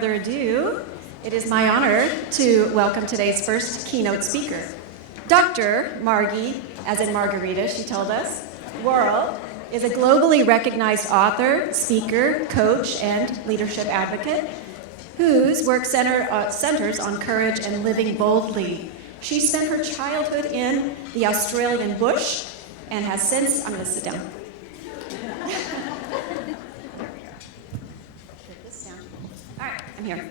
Further ado, it is my honor to welcome today's first keynote speaker. Dr. Margie, as in Margarita, she told us, Worrell is a globally recognized author, speaker, coach, and leadership advocate whose work centers on courage and living boldly. She spent her childhood in the Australian bush and has since, I'm going to sit down. I'm here.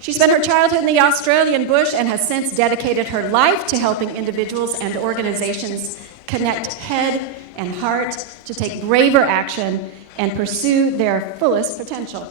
She spent her childhood in the Australian bush and has since dedicated her life to helping individuals and organizations connect head and heart to take braver action and pursue their fullest potential.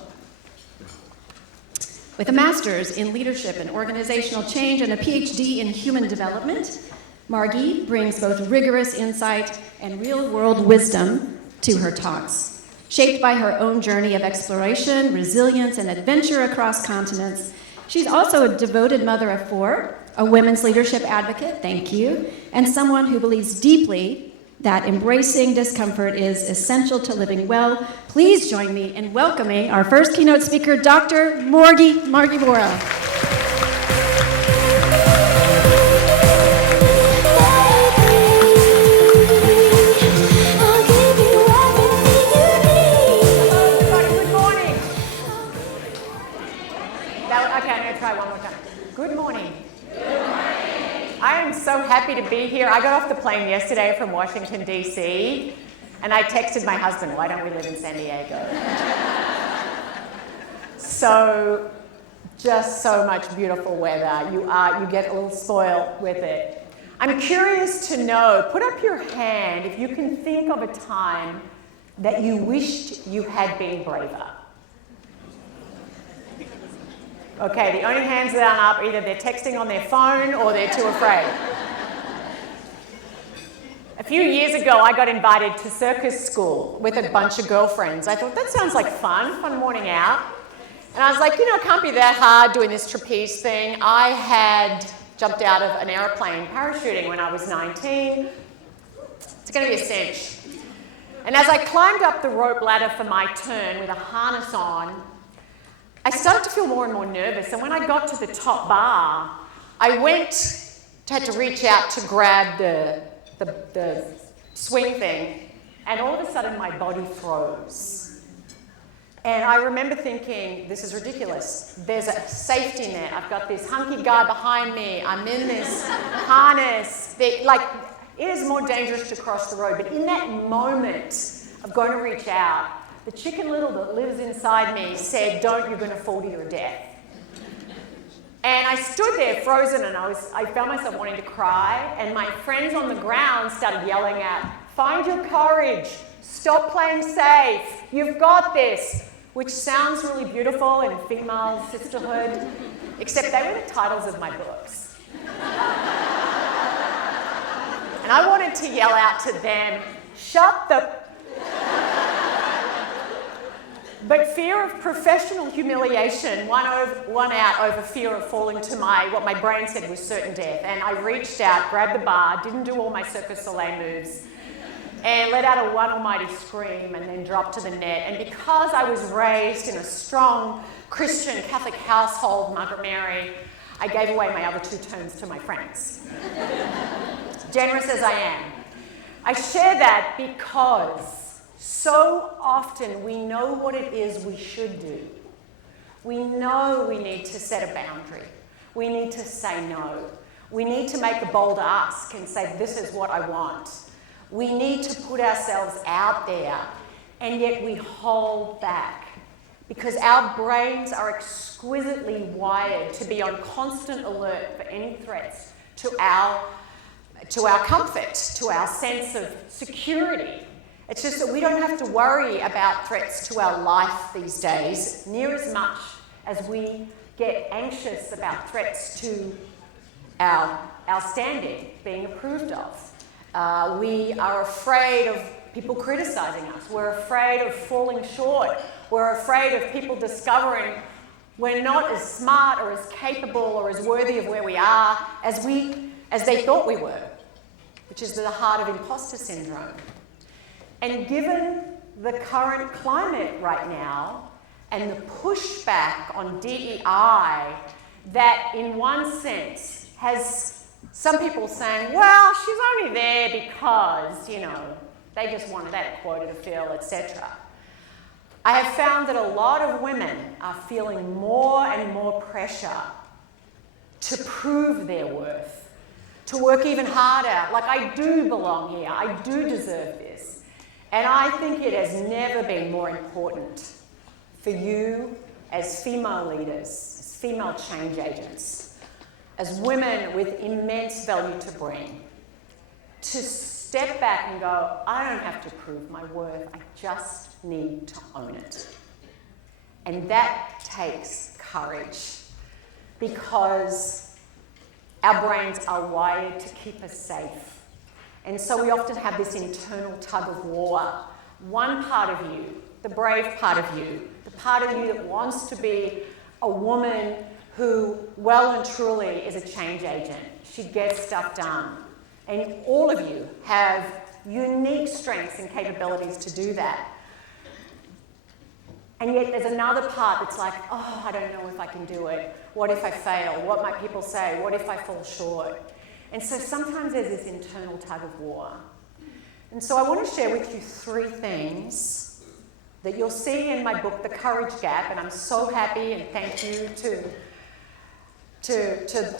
With a master's in leadership and organizational change and a PhD in human development, Margie brings both rigorous insight and real-world wisdom to her talks. Shaped by her own journey of exploration, resilience, and adventure across continents, she's also a devoted mother of four, a women's leadership advocate, thank you, and someone who believes deeply that embracing discomfort is essential to living well. Please join me in welcoming our first keynote speaker, Dr. Margie Worrell. Good morning. Good morning. I am so happy to be here. I got off the plane yesterday from Washington, D.C., and I texted my husband, why don't we live in San Diego? So, just so much beautiful weather. You get a little spoiled with it. I'm curious to know, put up your hand if you can think of a time that you wished you had been braver. Okay, the only hands that aren't up, either they're texting on their phone or they're too afraid. A few years ago, I got invited to circus school with a bunch of girlfriends. I thought, that sounds like fun morning out. And I was like, it can't be that hard doing this trapeze thing. I had jumped out of an airplane parachuting when I was 19. It's going to be a cinch. And as I climbed up the rope ladder for my turn with a harness on, I started to feel more and more nervous, and when I got to the top bar, I had to reach out to grab the swing thing, and all of a sudden my body froze. And I remember thinking, this is ridiculous. There's a safety net. I've got this hunky guy behind me. I'm in this harness. It is more dangerous to cross the road, but in that moment of going to reach out, the Chicken Little that lives inside me said, don't, you're going to fall to your death. And I stood there frozen, and I found myself wanting to cry, and my friends on the ground started yelling out, find your courage, stop playing safe, you've got this, which sounds really beautiful in female sisterhood, except they were the titles of my books. And I wanted to yell out to them, shut the... But fear of professional humiliation won out over fear of falling to what my brain said was certain death. And I reached out, grabbed the bar, didn't do all my Cirque du Soleil moves, and let out a one almighty scream and then dropped to the net. And because I was raised in a strong Christian Catholic household, Mother Mary, I gave away my other two turns to my friends. Generous as I am. I share that because so often we know what it is we should do. We know we need to set a boundary. We need to say no. We need to make a bold ask and say, this is what I want. We need to put ourselves out there, and yet we hold back because our brains are exquisitely wired to be on constant alert for any threats to our comfort, to our sense of security. It's just that we don't have to worry about threats to our life these days near as much as we get anxious about threats to our standing being approved of. We are afraid of people criticizing us. We're afraid of falling short. We're afraid of people discovering we're not as smart or as capable or as worthy of where we are as they thought we were, which is the heart of imposter syndrome. And given the current climate right now, and the pushback on DEI that in one sense has some people saying, well, she's only there because, you know, they just wanted that quota to fill, etc. I have found that a lot of women are feeling more and more pressure to prove their worth, to work even harder, like I do belong here, I do deserve this. And I think it has never been more important for you as female leaders, as female change agents, as women with immense value to bring, to step back and go, I don't have to prove my worth, I just need to own it. And that takes courage, because our brains are wired to keep us safe. And so we often have this internal tug of war. One part of you, the brave part of you, the part of you that wants to be a woman who well and truly is a change agent. She gets stuff done. And all of you have unique strengths and capabilities to do that. And yet there's another part that's like, oh, I don't know if I can do it. What if I fail? What might people say? What if I fall short? And so sometimes there's this internal tug of war. And so I want to share with you 3 things that you'll see in my book, The Courage Gap, and I'm so happy and thank you to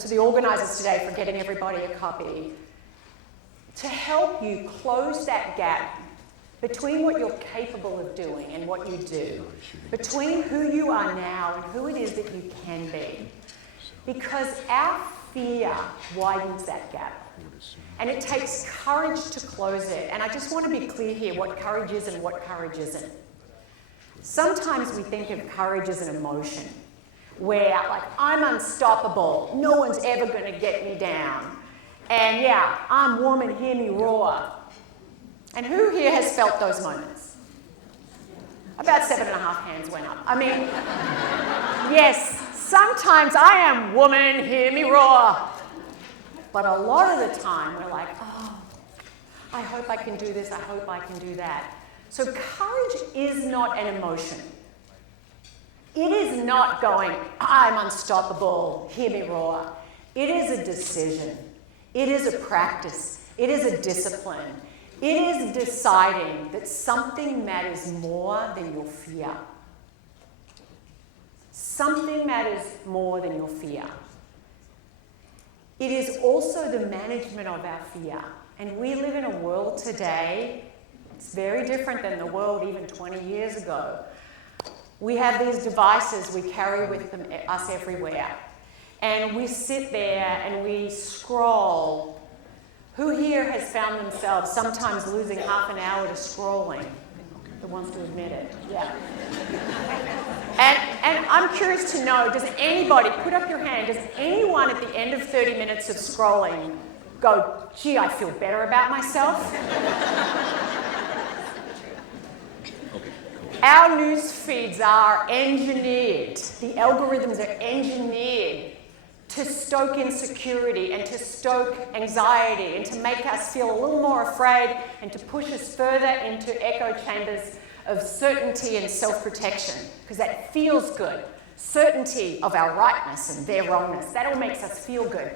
the organisers today for getting everybody a copy, to help you close that gap between what you're capable of doing and what you do, between who you are now and who it is that you can be. Because our fear widens that gap. And it takes courage to close it. And I just want to be clear here what courage is and what courage isn't. Sometimes we think of courage as an emotion, where like, I'm unstoppable, no one's ever going to get me down. And yeah, I'm woman, hear me roar. And who here has felt those moments? About 7.5 hands went up. I mean, yes, sometimes I am woman, hear me roar. But a lot of the time we're like, oh, I hope I can do this, I hope I can do that. So courage is not an emotion. It is not going, I'm unstoppable, hear me roar. It is a decision. It is a practice. It is a discipline. It is deciding that something matters more than your fear. Something matters more than your fear. It is also the management of our fear. And we live in a world today, it's very different than the world even 20 years ago. We have these devices we carry with us everywhere. And we sit there and we scroll. Who here has found themselves sometimes losing half an hour to scrolling? Who wants to admit it? Yeah. And I'm curious to know, does anybody, put up your hand, does anyone at the end of 30 minutes of scrolling go, gee, I feel better about myself? Our news feeds are engineered. The algorithms are engineered to stoke insecurity and to stoke anxiety and to make us feel a little more afraid and to push us further into echo chambers of certainty and self-protection, because that feels good. Certainty of our rightness and their wrongness, that all makes us feel good.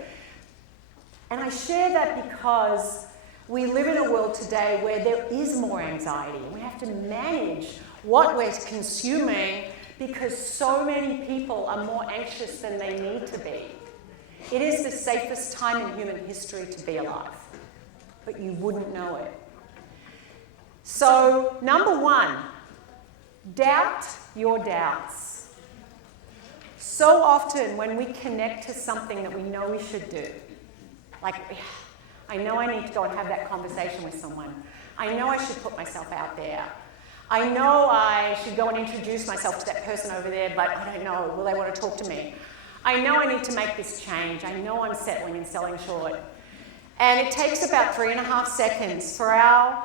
And I share that because we live in a world today where there is more anxiety. We have to manage what we're consuming because so many people are more anxious than they need to be. It is the safest time in human history to be alive, but you wouldn't know it. So, number 1, doubt your doubts. So often when we connect to something that we know we should do, like, I know I need to go and have that conversation with someone. I know I should put myself out there. I know I should go and introduce myself to that person over there, but I don't know, will they want to talk to me? I know I need to make this change. I know I'm settling and selling short. And it takes about 3.5 seconds for our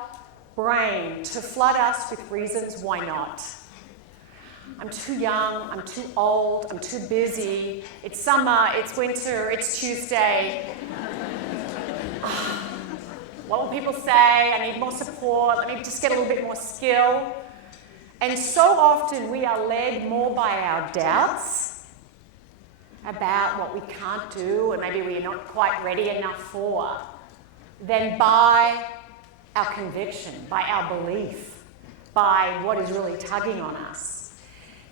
brain to flood us with reasons why not. I'm too young, I'm too old, I'm too busy, it's summer, it's winter, it's Tuesday. What will people say? I need more support, let me just get a little bit more skill. And so often we are led more by our doubts about what we can't do and maybe we're not quite ready enough for than by our conviction, by our belief, by what is really tugging on us.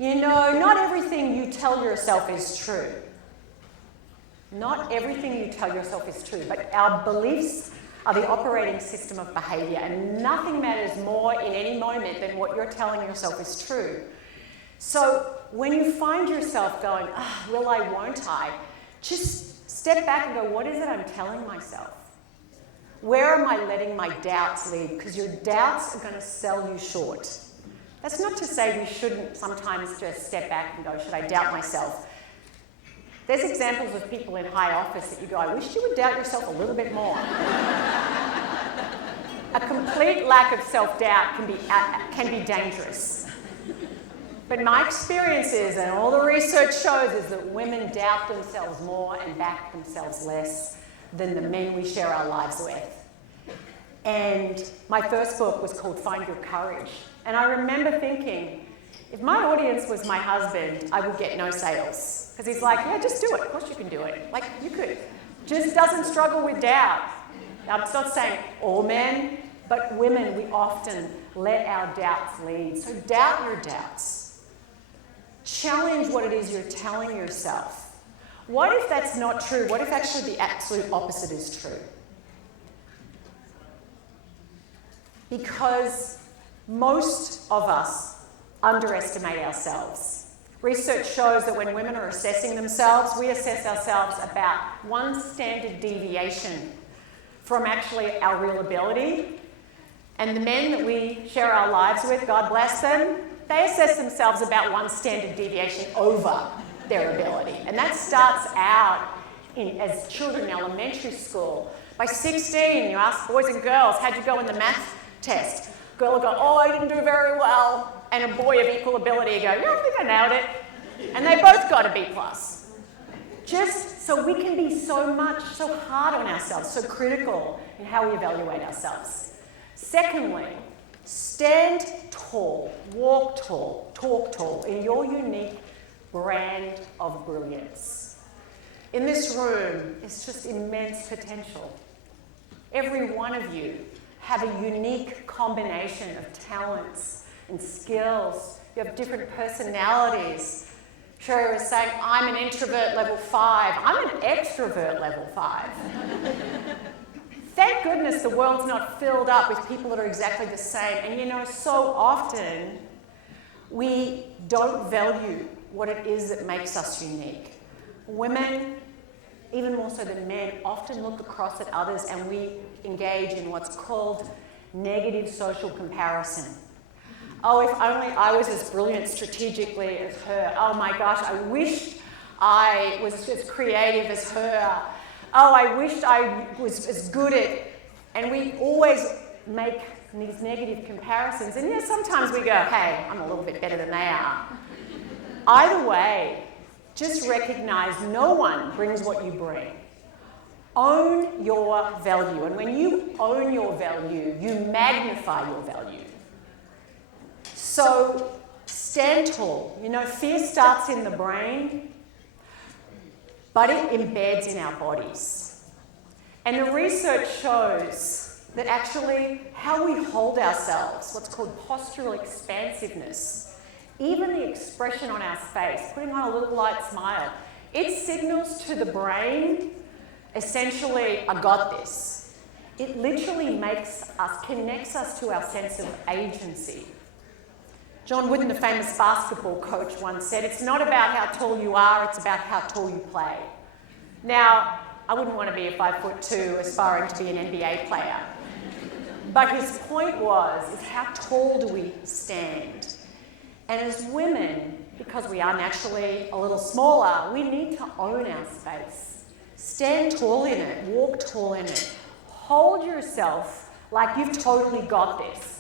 You know, not everything you tell yourself is true. Not everything you tell yourself is true, but our beliefs are the operating system of behaviour, and nothing matters more in any moment than what you're telling yourself is true. So when you find yourself going, will I, won't I, just step back and go, what is it I'm telling myself? Where am I letting my doubts lead? Because your doubts are going to sell you short. That's not to say we shouldn't sometimes just step back and go, should I doubt myself? There's examples of people in high office that you go, I wish you would doubt yourself a little bit more. A complete lack of self-doubt can be dangerous. But my experience is, and all the research shows, is that women doubt themselves more and back themselves less than the men we share our lives with. And my first book was called Find Your Courage. And I remember thinking, if my audience was my husband, I would get no sales. Because he's like, yeah, just do it. Of course you can do it. Like, you could. Just doesn't struggle with doubt. I'm not saying all men, but women, we often let our doubts lead. So doubt your doubts. Challenge what it is you're telling yourself. What if that's not true? What if actually the absolute opposite is true? Because most of us underestimate ourselves. Research shows that when women are assessing themselves, we assess ourselves about one standard deviation from actually our real ability. And the men that we share our lives with, God bless them, they assess themselves about one standard deviation over their ability. And that starts out as children in elementary school. By 16, you ask boys and girls, how'd you go in the math test? Girl will go, oh, I didn't do very well. And a boy of equal ability go, yeah, I think I nailed it. And they both got a B+. Just so we can be so hard on ourselves, so critical in how we evaluate ourselves. Secondly, stand tall, walk tall, talk tall in your unique brand of brilliance. In this room is just immense potential. Every one of you have a unique combination of talents and skills. You have different personalities. Sherry was saying, I'm an introvert level 5. I'm an extrovert level 5. Thank goodness the world's not filled up with people that are exactly the same. And you know, so often we don't value what it is that makes us unique. Women, even more so than men, often look across at others and we engage in what's called negative social comparison. Oh, if only I was as brilliant strategically as her. Oh my gosh, I wished I was as creative as her. Oh, I wished I was as good at... And we always make these negative comparisons. And yeah, sometimes we go, hey, I'm a little bit better than they are. Either way, just recognize no one brings what you bring. Own your value. And when you own your value, you magnify your value. So stand tall. You know, fear starts in the brain, but it embeds in our bodies. And the research shows that actually how we hold ourselves, what's called postural expansiveness, even the expression on our face, putting on a little light smile, it signals to the brain, essentially, I got this. It literally connects us to our sense of agency. John Wooden, the famous basketball coach, once said, it's not about how tall you are, it's about how tall you play. Now, I wouldn't want to be a 5'2" aspiring to be an NBA player. But his point is how tall do we stand? And as women, because we are naturally a little smaller, we need to own our space. Stand tall in it, walk tall in it. Hold yourself like you've totally got this.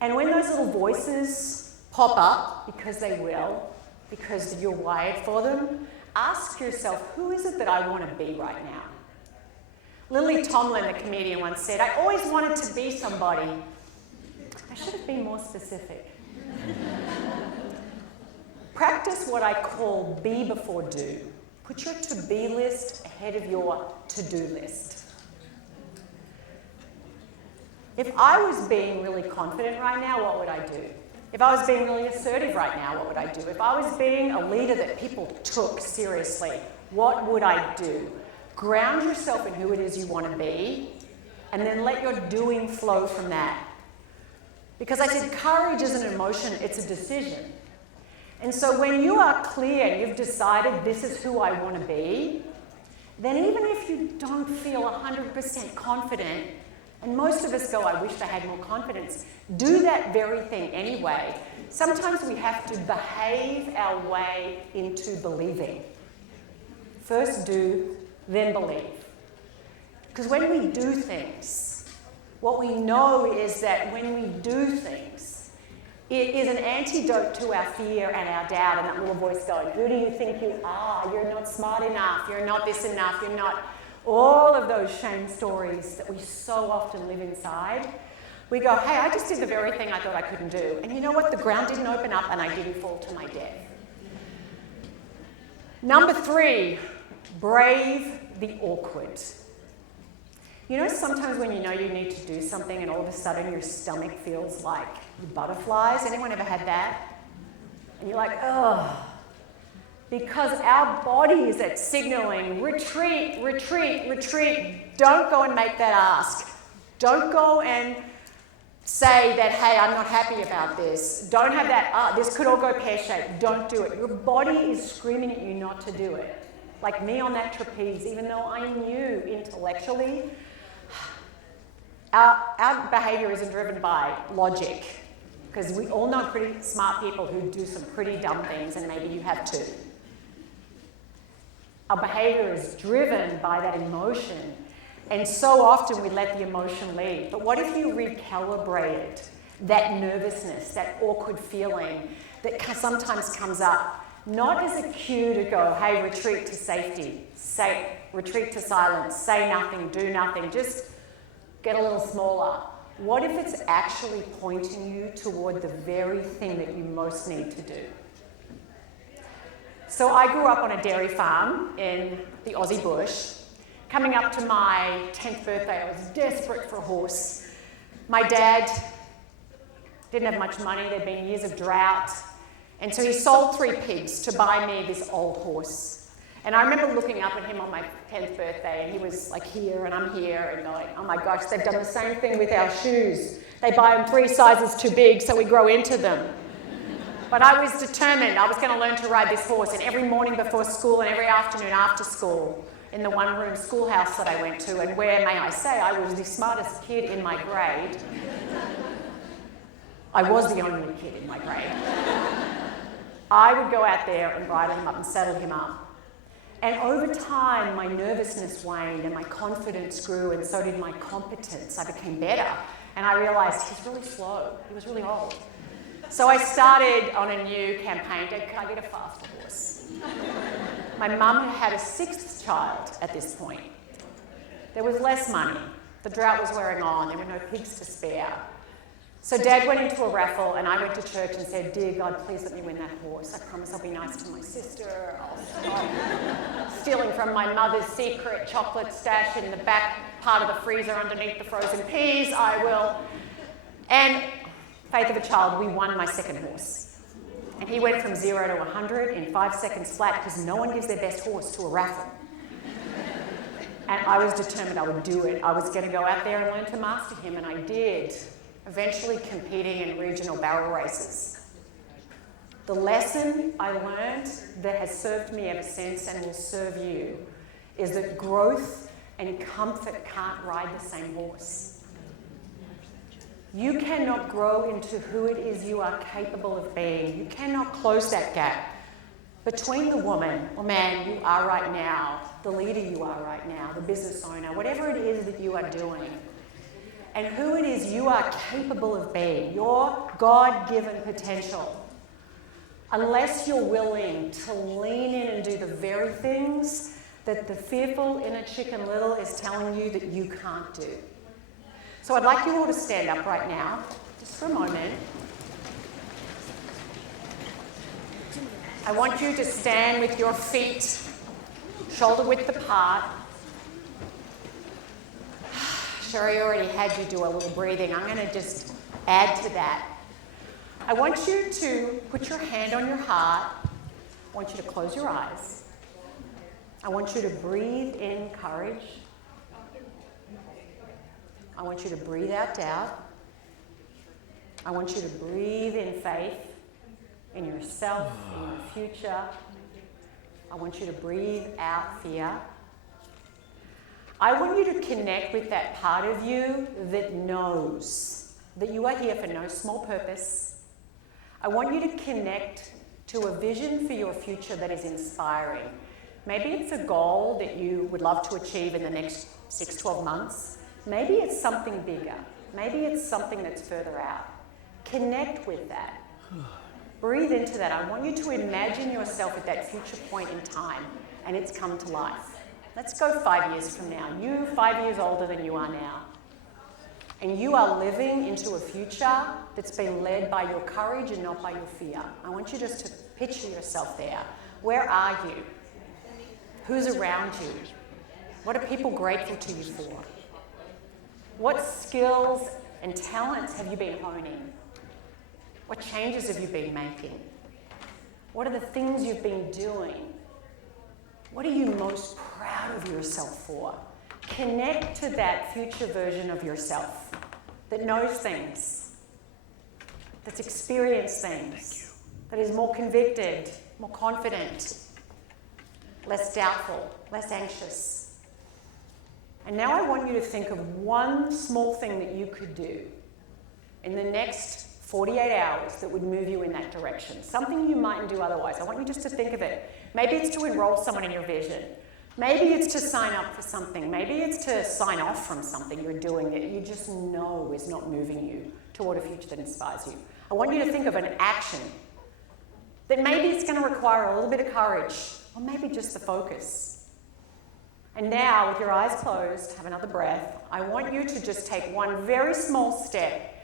And when those little voices pop up, because they will, because you're wired for them, ask yourself, who is it that I want to be right now? Lily Tomlin, the comedian, once said, I always wanted to be somebody. should have been more specific. Practice what I call be before do. Put your to-be list ahead of your to-do list. If I was being really confident right now, what would I do? If I was being really assertive right now, what would I do? If I was being a leader that people took seriously, what would I do? Ground yourself in who it is you want to be, and then let your doing flow from that. Because I said courage isn't an emotion, it's a decision. And so when you are clear, you've decided this is who I want to be, then even if you don't feel 100% confident, and most of us go, I wish I had more confidence, do that very thing anyway. Sometimes we have to behave our way into believing. First do, then believe. Because when we do things, what we know is that when we do things, it is an antidote to our fear and our doubt and that little voice going, who do you think you are? You're not smart enough. You're not this enough. You're not... All of those shame stories that we so often live inside. We go, hey, I just did the very thing I thought I couldn't do. And you know what? The ground didn't open up and I didn't fall to my death. Number 3, brave the awkward. You know, sometimes when you know you need to do something and all of a sudden your stomach feels like butterflies. Anyone ever had that? And you're like, ugh. Because our body is at signaling, retreat, retreat, retreat. Don't go and make that ask. Don't go and say that, hey, I'm not happy about this. Don't have that, this could all go pear-shaped. Don't do it. Your body is screaming at you not to do it. Like me on that trapeze, even though I knew intellectually, our behavior isn't driven by logic. Because we all know pretty smart people who do some pretty dumb things, and maybe you have too. Our behavior is driven by that emotion, and so often we let the emotion lead. But what if you recalibrated that nervousness, that awkward feeling that sometimes comes up, not as a cue to go, hey, retreat to safety, retreat to silence, say nothing, do nothing, just get a little smaller. What if it's actually pointing you toward the very thing that you most need to do? So I grew up on a dairy farm in the Aussie bush. Coming up to my 10th birthday, I was desperate for a horse. My dad didn't have much money. There'd been years of drought. And so he sold 3 pigs to buy me this old horse. And I remember looking up at him on my 10th birthday, and he was like here, and I'm here, and going, oh my gosh, they've done the same thing with our shoes. They buy them 3 sizes too big, so we grow into them. But I was determined. I was going to learn to ride this horse, and every morning before school and every afternoon after school, in the one-room schoolhouse that I went to, and where, may I say, I was the smartest kid in my grade. I was the only kid in my grade. I would go out there and bridle him up and saddle him up. And over time, my nervousness waned and my confidence grew, and so did my competence. I became better, and I realized he's really slow. He was really old. So I started on a new campaign. Dad, can I get a faster horse? My mum had a 6th child at this point. There was less money. The drought was wearing on. There were no pigs to spare. So Dad went into a raffle, and I went to church and said, dear God, please let me win that horse. I promise I'll be nice to my sister. I'll stop stealing from my mother's secret chocolate stash in the back part of the freezer underneath the frozen peas. I will. And faith of a child, we won my 2nd horse. And he went from 0 to 100 in 5 seconds flat, because no one gives their best horse to a raffle. And I was determined I would do it. I was going to go out there and learn to master him, and I did. Eventually competing in regional barrel races. The lesson I learned that has served me ever since and will serve you is that growth and comfort can't ride the same horse. You cannot grow into who it is you are capable of being. You cannot close that gap between the woman or man you are right now, the leader you are right now, the business owner, whatever it is that you are doing, and who it is you are capable of being, your God-given potential. Unless you're willing to lean in and do the very things that the fearful inner Chicken Little is telling you that you can't do. So I'd like you all to stand up right now. just for a moment. I want you to stand with your feet shoulder width apart. Sherry already had you do a little breathing. I'm going to just add to that. I want you to put your hand on your heart. I want you to close your eyes. I want you to breathe in courage. I want you to breathe out doubt. I want you to breathe in faith in yourself, in your future. I want you to breathe out fear. I want you to connect with that part of you that knows that you are here for no small purpose. I want you to connect to a vision for your future that is inspiring. Maybe it's a goal that you would love to achieve in the next 6, 12 months. Maybe it's something bigger. Maybe it's something that's further out. Connect with that. Breathe into that. I want you to imagine yourself at that future point in time, and it's come to life. Let's go 5 years from now. You 5 years older than you are now. And you are living into a future that's been led by your courage and not by your fear. I want you just to picture yourself there. Where are you? Who's around you? What are people grateful to you for? What skills and talents have you been honing? What changes have you been making? What are the things you've been doing? What are you most proud of yourself for? Connect to that future version of yourself that knows things, that's experienced things, that is more convicted, more confident, less doubtful, less anxious. And now I want you to think of one small thing that you could do in the next 48 hours that would move you in that direction. Something you mightn't do otherwise. I want you just to think of it. Maybe it's to enroll someone in your vision. Maybe it's to sign up for something. Maybe it's to sign off from something you're doing that you just know is not moving you toward a future that inspires you. I want you to think of an action that maybe it's going to require a little bit of courage, or maybe just the focus. And now, with your eyes closed, have another breath. I want you to just take one very small step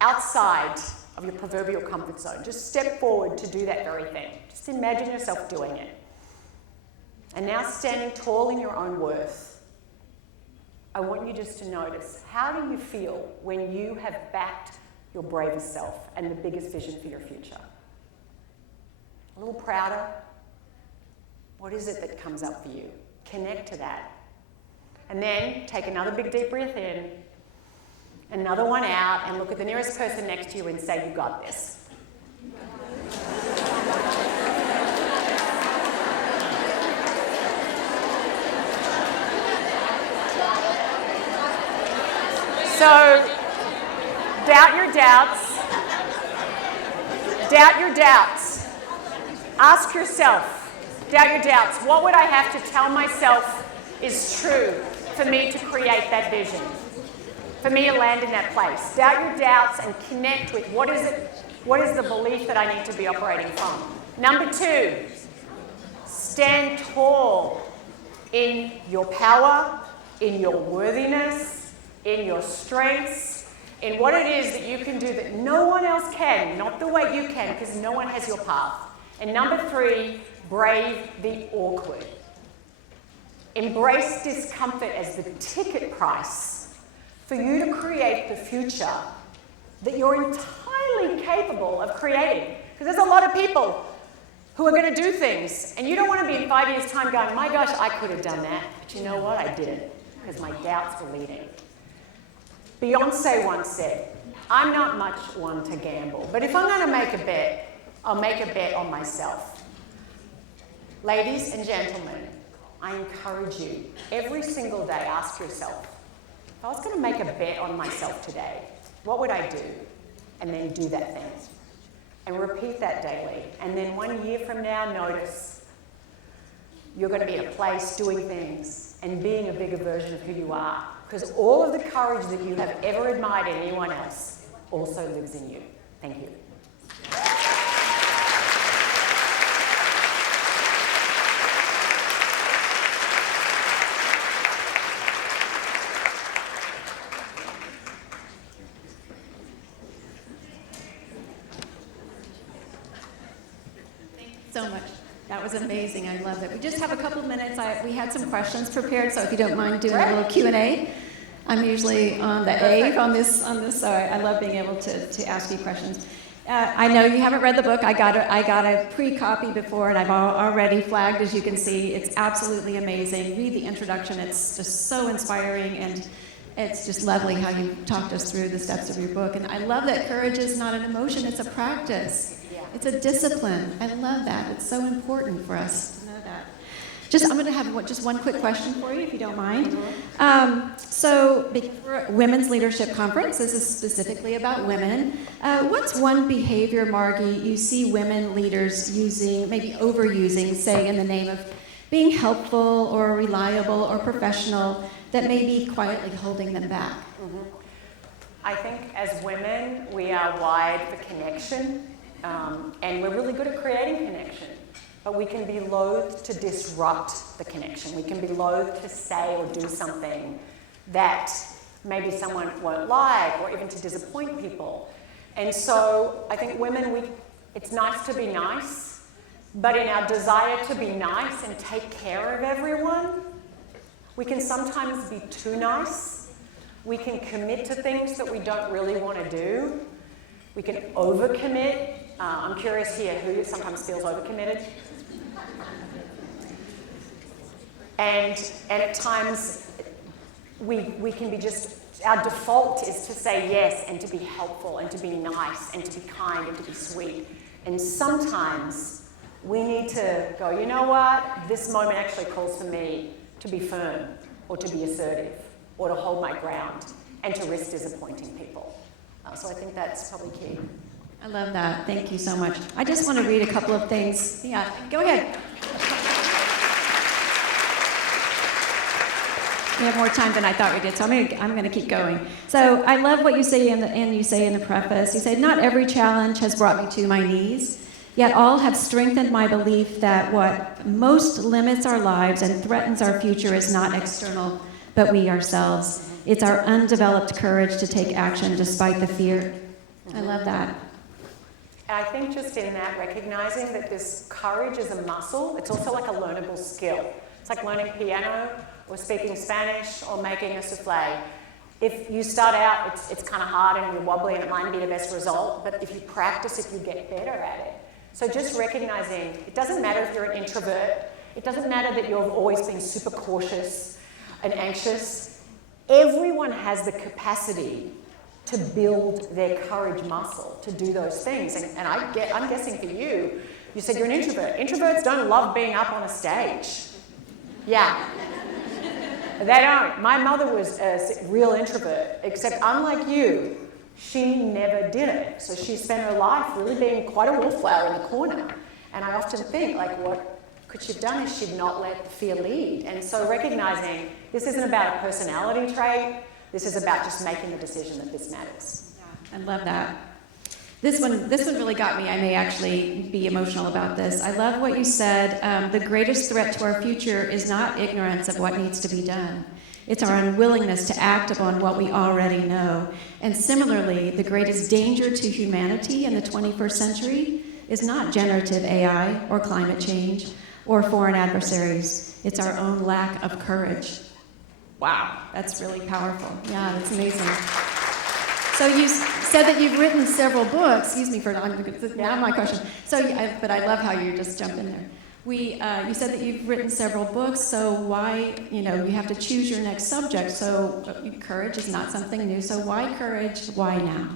outside of your proverbial comfort zone. Just step forward to do that very thing. Just imagine yourself doing it. And now, standing tall in your own worth, I want you just to notice, how do you feel when you have backed your bravest self and the biggest vision for your future? A little prouder? What is it that comes up for you? Connect to that. And then take another big deep breath in, another one out, and look at the nearest person next to you and say, "You got this." So, doubt your doubts. Doubt your doubts. Ask yourself, doubt your doubts. What would I have to tell myself is true for me to create that vision? For me to land in that place? Doubt your doubts and connect with what is the belief that I need to be operating from. Number 2, stand tall in your power, in your worthiness, in your strengths, in what it is that you can do that no one else can, not the way you can, because no one has your path. And number 3, brave the awkward. Embrace discomfort as the ticket price for you to create the future that you're entirely capable of creating. Because there's a lot of people who are going to do things, and you don't want to be in 5 years' time going, "My gosh, I could have done that." But you know what? I didn't, because my doubts were leading. Beyonce once said, "I'm not much one to gamble, but if I'm going to make a bet, I'll make a bet on myself." Ladies and gentlemen, I encourage you, every single day, ask yourself, if I was going to make a bet on myself today, what would I do? And then do that thing. And repeat that daily. And then 1 year from now, notice you're going to be in a place doing things and being a bigger version of who you are. Because all of the courage that you have ever admired in anyone else also lives in you. Thank you. That was amazing. I loved it. We just have a couple of minutes. We had some questions prepared, so if you don't mind doing a little Q&A. I'm usually on the A on this, so I love being able to ask you questions. I know you haven't read the book. I got a pre-copy before, and I've already flagged, as you can see. It's absolutely amazing. Read the introduction. It's just so inspiring, and it's just lovely how you talked us through the steps of your book. And I love that courage is not an emotion, it's a practice. It's a discipline. I love that. It's so important for us to know that. I'm going to have just one quick question for you, if you don't mind. So, because we're a Women's Leadership Conference, this is specifically about women. What's one behavior, Margie, you see women leaders using, maybe overusing, say in the name of being helpful or reliable or professional, that may be quietly holding them back? I think as women, we are wired for connection, and we're really good at creating connection. But we can be loath to disrupt the connection. We can be loath to say or do something that maybe someone won't like, or even to disappoint people. And so I think women, it's nice to be nice, but in our desire to be nice and take care of everyone, we can sometimes be too nice. We can commit to things that we don't really want to do. We can overcommit. I'm curious here, who sometimes feels overcommitted? And at times, we can be just, our default is to say yes and to be helpful and to be nice and to be kind and to be sweet. And sometimes we need to go, you know what, this moment actually calls for me to be firm or to be assertive or to hold my ground and to risk disappointing people. So I think that's probably key. I love that. Thank you so much. I just want to read a couple of things. Yeah, go ahead. We have more time than I thought we did, so I'm going to keep going. So I love what you say in the preface. You say, not every challenge has brought me to my knees, yet all have strengthened my belief that what most limits our lives and threatens our future is not external, but we ourselves. It's our undeveloped courage to take action despite the fear. I love that. I think just in that, recognizing that this courage is a muscle, it's also like a learnable skill. It's like learning piano or speaking Spanish or making a souffle. If you start out, it's kind of hard and you're wobbly and it might be the best result, but if you practice it, you get better at it. So just recognizing, it doesn't matter if you're an introvert, it doesn't matter that you've always been super cautious and anxious. Everyone has the capacity to build their courage muscle, to do those things. And I'm guessing for you, you said you're an introvert. Introverts don't love being up on a stage. Yeah. They don't. My mother was a real introvert, except unlike you, she never did it. So she spent her life really being quite a wallflower in the corner. And I often think, like, what could she have done if she'd not let the fear lead? And so recognizing this isn't about a personality trait, this is about just making the decision that this matters. Yeah, I love that. This one really got me. I may actually be emotional about this. I love what you said. The greatest threat to our future is not ignorance of what needs to be done. It's our unwillingness to act upon what we already know. And similarly, the greatest danger to humanity in the 21st century is not generative AI or climate change or foreign adversaries. It's our own lack of courage. Wow, that's really powerful. Yeah, that's amazing. So you said that you've written several books. Excuse me for now my question. So, but I love how you just jump in there. You said that you've written several books. So why, you have to choose your next subject. So courage is not something new. So why courage? Why now?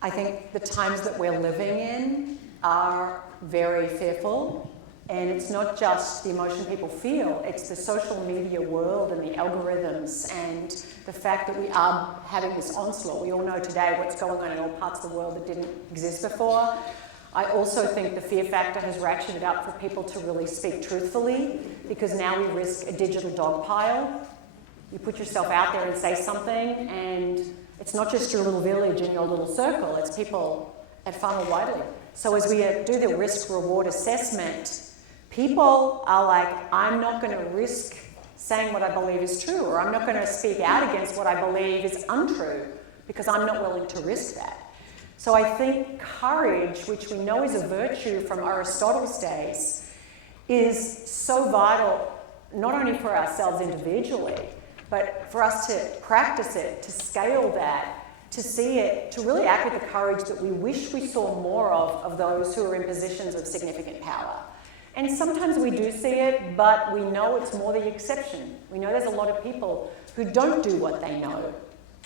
I think the times that we're living in are very fearful. And it's not just the emotion people feel, it's the social media world and the algorithms and the fact that we are having this onslaught. We all know today what's going on in all parts of the world that didn't exist before. I also think the fear factor has ratcheted up for people to really speak truthfully, because now we risk a digital dog pile. You put yourself out there and say something, and it's not just your little village and your little circle, it's people at far more widely. So as we do the risk-reward assessment, people are like, I'm not going to risk saying what I believe is true, or I'm not going to speak out against what I believe is untrue, because I'm not willing to risk that. So I think courage, which we know is a virtue from Aristotle's days, is so vital, not only for ourselves individually, but for us to practice it, to scale that, to see it, to really act with the courage that we wish we saw more of those who are in positions of significant power. And sometimes we do see it, but we know it's more the exception. We know there's a lot of people who don't do what they know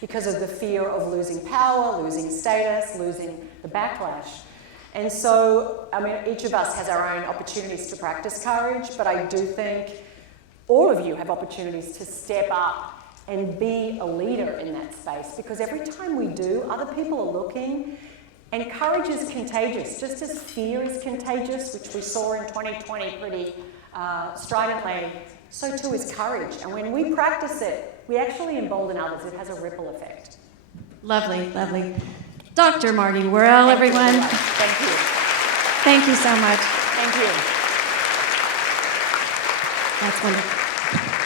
because of the fear of losing power, losing status, losing the backlash. And so, I mean, each of us has our own opportunities to practice courage, but I do think all of you have opportunities to step up and be a leader in that space, because every time we do, other people are looking, and courage is contagious, just as fear is contagious, which we saw in 2020 pretty stridently, so too is courage. And when we practice it, we actually embolden others. It has a ripple effect. Lovely, lovely. Dr. Margie Worrell, everyone. Thank you. Thank you so much. Thank you. That's wonderful.